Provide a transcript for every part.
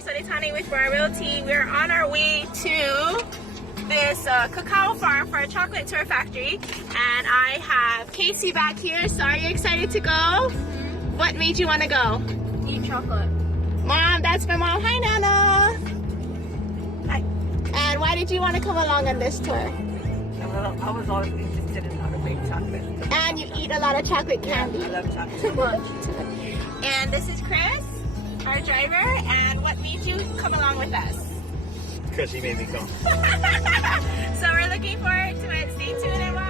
Tani with Royal Realty. We're on our way to this cacao farm for a chocolate tour factory, and I have Casey back here. So are you excited to go? Mm-hmm. What made you want to go? Eat chocolate. Mom, that's my mom. Hi, Nana. Hi. And why did you want to come along on this tour? I was always interested in how to make chocolate. And you eat a lot of chocolate candy. I love chocolate too much. And this is Chris, our driver. And what made you come along with us? Because he made me come. So we're looking forward to it. Stay tuned and watch.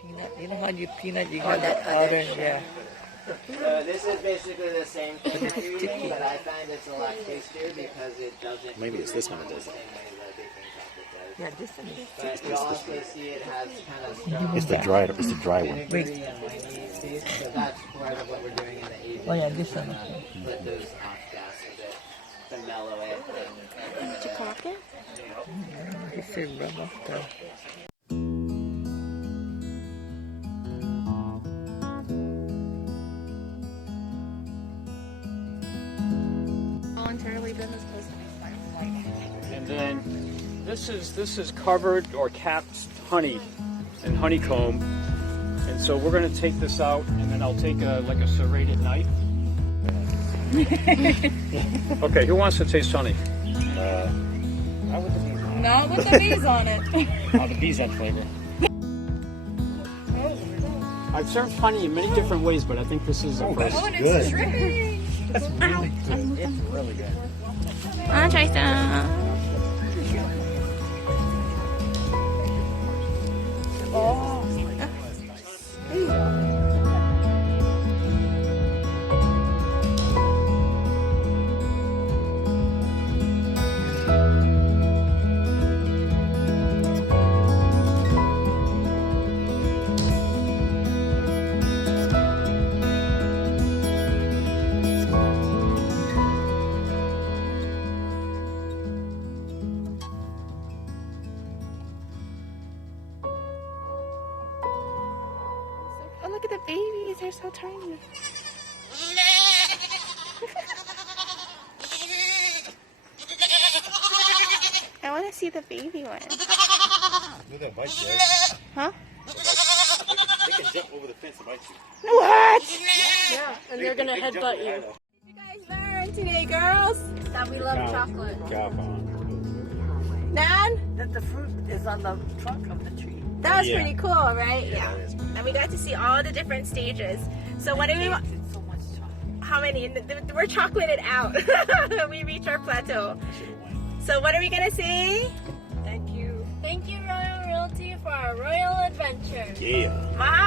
Peanut, you know how you peanut, you got that powder, yeah. This is basically the same thing that you're eating, but I find it's a lot tastier because it doesn't. Maybe it's this one that does it. Yeah, this one is. But you also see it has kind of. It's the dry one. Wait. So that's part of what we're doing in the aging. Oh yeah, this one. Okay. Put those off gas a bit to mellow it. Did you clock it? This is rub off the. Voluntarily been this place. And then this is covered or capped honey and honeycomb. And so we're going to take this out, and then I'll take like a serrated knife. Okay, who wants to taste honey? Not with the bees on it. Not with the bees on it. Oh, the bees have flavor. I've served honey in many different ways, but I think this is the first. That's good. That's really good. It's really good. I want to try some. Oh, look at the babies. They're so tiny. I want to see the baby one. Look at that bite, Jay. Huh? They can jump over the fence and bite you. What? Yeah, and they're gonna headbutt you. You guys learned today, girls? That we love chocolate. Nan? That the fruit is on the trunk of the tree. That was Yeah. pretty cool, right? Yeah, that is pretty And we got to see all the different stages. So what do we want? So much chocolate. How many? We're chocolated out. We reach our plateau. So what are we gonna say? Thank you. Thank you, Royal Realty, for our royal adventure. Yeah. Mom?